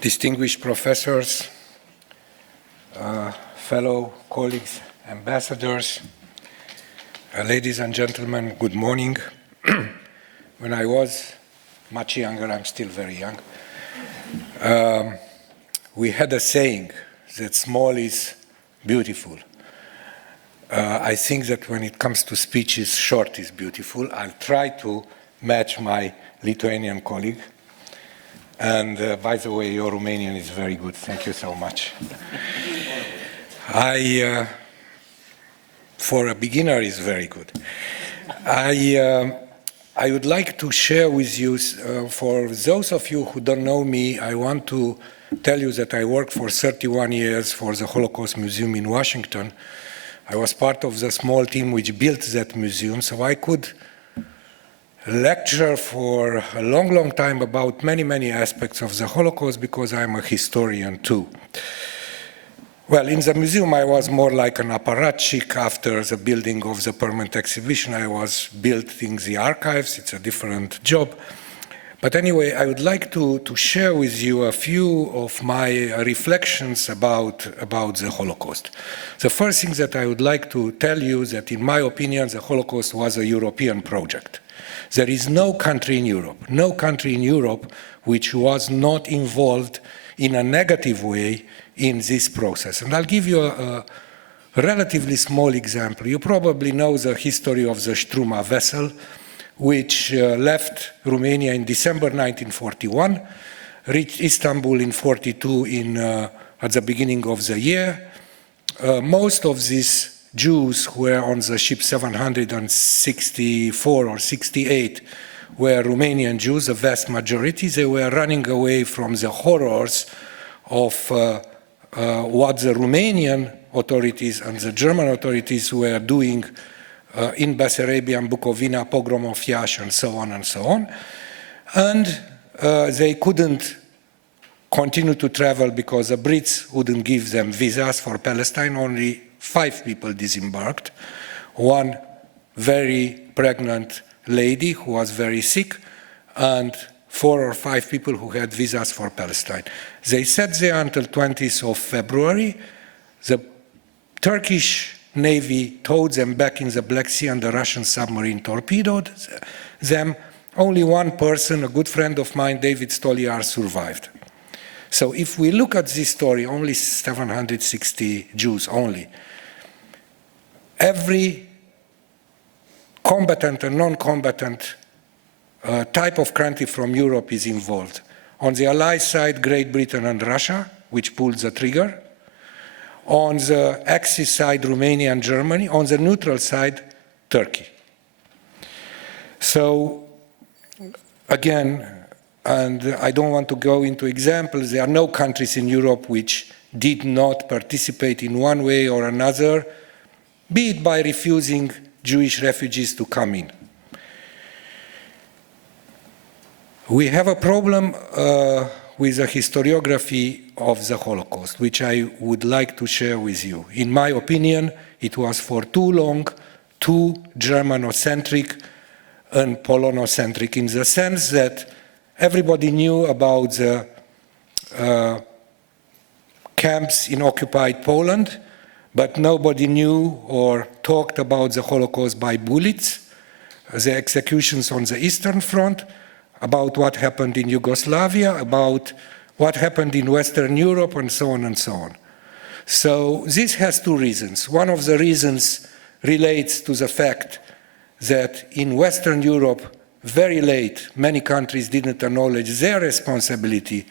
distinguished professors, fellow colleagues, ambassadors, ladies and gentlemen, good morning. When I was much younger, I'm still very young, we had a saying that small is beautiful. I think that when it comes to speeches, short is beautiful. I'll try to match my Lithuanian colleague. And by the way, your Romanian is very good. Thank you so much. For a beginner, is very good. I would like to share with you, for those of you who don't know me, I want to tell you that I worked for 31 years for the Holocaust Museum in Washington. I was part of the small team which built that museum, so I could lecture for a long, long time about many, many aspects of the Holocaust because I'm a historian too. Well, in the museum I was more like an apparatchik. After the building of the permanent exhibition, I was building the archives. It's a different job. But anyway, I would like to share with you a few of my reflections about the Holocaust. The first thing that I would like to tell you is that in my opinion, the Holocaust was a European project. There is no country in Europe which was not involved in a negative way in this process. And I'll give you a relatively small example. You probably know the history of the Struma vessel, which left Romania in December 1941, reached Istanbul in 1942 at the beginning of the year. Most of these Jews who were on the ship 764 or 68 were Romanian Jews, a vast majority. They were running away from the horrors of what the Romanian authorities and the German authorities were doing in Bessarabia and Bukovina, pogrom of Iași, and so on and so on. And they couldn't continue to travel because the Brits wouldn't give them visas for Palestine. Only 5 people disembarked. One very pregnant lady who was very sick, and 4 or 5 people who had visas for Palestine. They sat there until 20th of February. The Turkish Navy towed them back in the Black Sea and the Russian submarine torpedoed them. Only one person, a good friend of mine, David Stoliar, survived. So if we look at this story, only 760 Jews only. Every combatant and non-combatant type of country from Europe is involved. On the Allied side, Great Britain and Russia, which pulled the trigger. On the Axis side, Romania and Germany. On the neutral side, Turkey. So, again, and I don't want to go into examples, there are no countries in Europe which did not participate in one way or another, be it by refusing Jewish refugees to come in. We have a problem with the historiography of the Holocaust, which I would like to share with you. In my opinion, it was for too long too Germanocentric and Polonocentric, in the sense that everybody knew about the camps in occupied Poland, but nobody knew or talked about the Holocaust by bullets, the executions on the Eastern Front, about what happened in Yugoslavia, about what happened in Western Europe, and so on and so on. So this has 2 reasons. One of the reasons relates to the fact that in Western Europe, very late, many countries didn't acknowledge their responsibility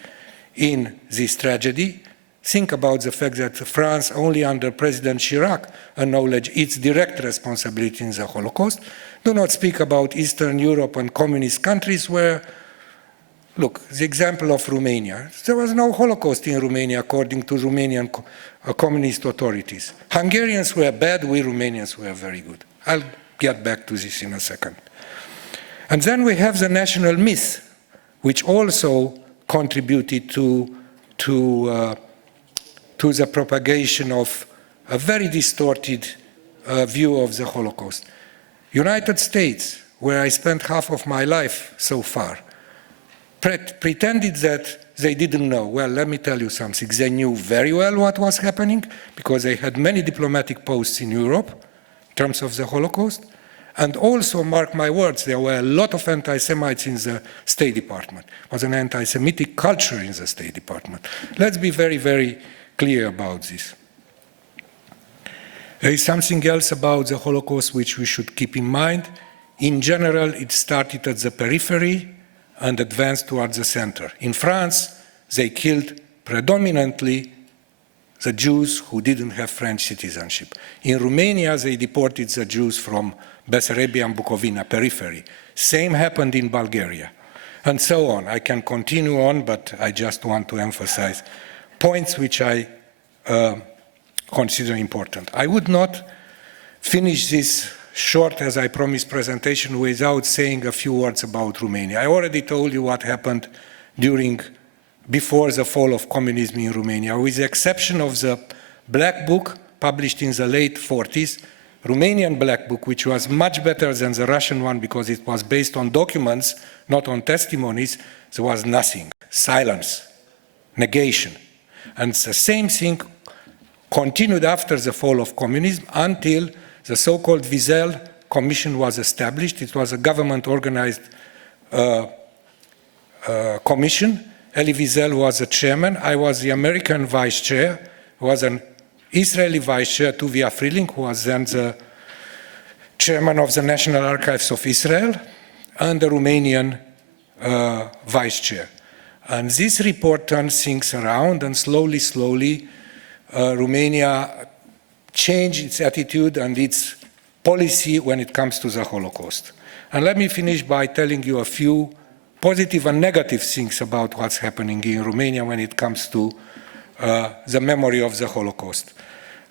in this tragedy. Think about the fact that France, only under President Chirac, acknowledged its direct responsibility in the Holocaust. Do not speak about Eastern Europe and communist countries where, look, the example of Romania. There was no Holocaust in Romania according to Romanian communist authorities. Hungarians were bad, we Romanians were very good. I'll get back to this in a second. And then we have the national myth, which also contributed to the propagation of a very distorted view of the Holocaust. United States, where I spent half of my life so far, pretended that they didn't know. Well, let me tell you something. They knew very well what was happening because they had many diplomatic posts in Europe in terms of the Holocaust. And also, mark my words, there were a lot of anti-Semites in the State Department. It was an anti-Semitic culture in the State Department. Let's be very, very clear about this. There is something else about the Holocaust which we should keep in mind. In general, it started at the periphery and advanced towards the center. In France, they killed predominantly the Jews who didn't have French citizenship. In Romania, they deported the Jews from Bessarabia and Bukovina, periphery. Same happened in Bulgaria, and so on. I can continue on, but I just want to emphasize points which I consider important. I would not finish this short, as I promised, presentation without saying a few words about Romania. I already told you what happened before the fall of communism in Romania. With the exception of the Black Book published in the late 40s, Romanian Black Book, which was much better than the Russian one because it was based on documents, not on testimonies, there was nothing. Silence, negation. And the same thing continued after the fall of communism until the so-called Wiesel Commission was established. It was a government-organized commission. Elie Wiesel was the chairman. I was the American vice chair. There was an Israeli vice chair, Tuvia Friedling, who was then the chairman of the National Archives of Israel, and the Romanian vice chair. And this report turned things around, and slowly, slowly, Romania changed its attitude and its policy when it comes to the Holocaust. And let me finish by telling you a few positive and negative things about what's happening in Romania when it comes to the memory of the Holocaust.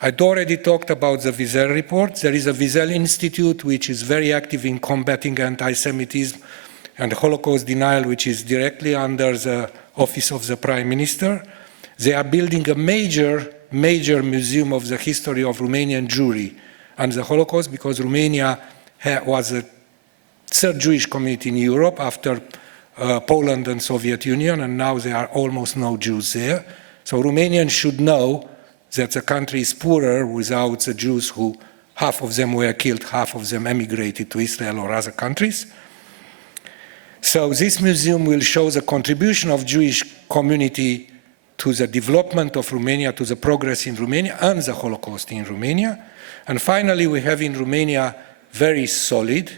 I'd already talked about the Wiesel report. There is a Wiesel Institute which is very active in combating anti-Semitism and Holocaust denial, which is directly under the office of the Prime Minister. They are building a major museum of the history of Romanian Jewry and the Holocaust, because Romania was the third Jewish community in Europe after Poland and Soviet Union, and now there are almost no Jews there. So Romanians should know that the country is poorer without the Jews who, half of them were killed, half of them emigrated to Israel or other countries. So this museum will show the contribution of Jewish community to the development of Romania, to the progress in Romania and the Holocaust in Romania. And finally, we have in Romania very solid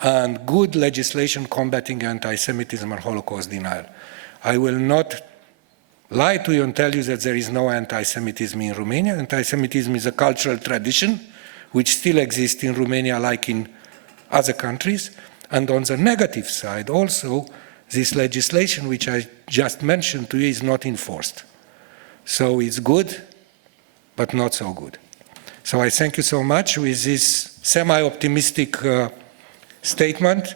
and good legislation combating anti-Semitism and Holocaust denial. I will not lie to you and tell you that there is no anti-Semitism in Romania. Anti-Semitism is a cultural tradition which still exists in Romania like in other countries. And on the negative side also, this legislation which I just mentioned to you is not enforced. So it's good, but not so good. So I thank you so much. With this semi-optimistic statement,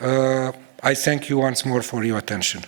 I thank you once more for your attention.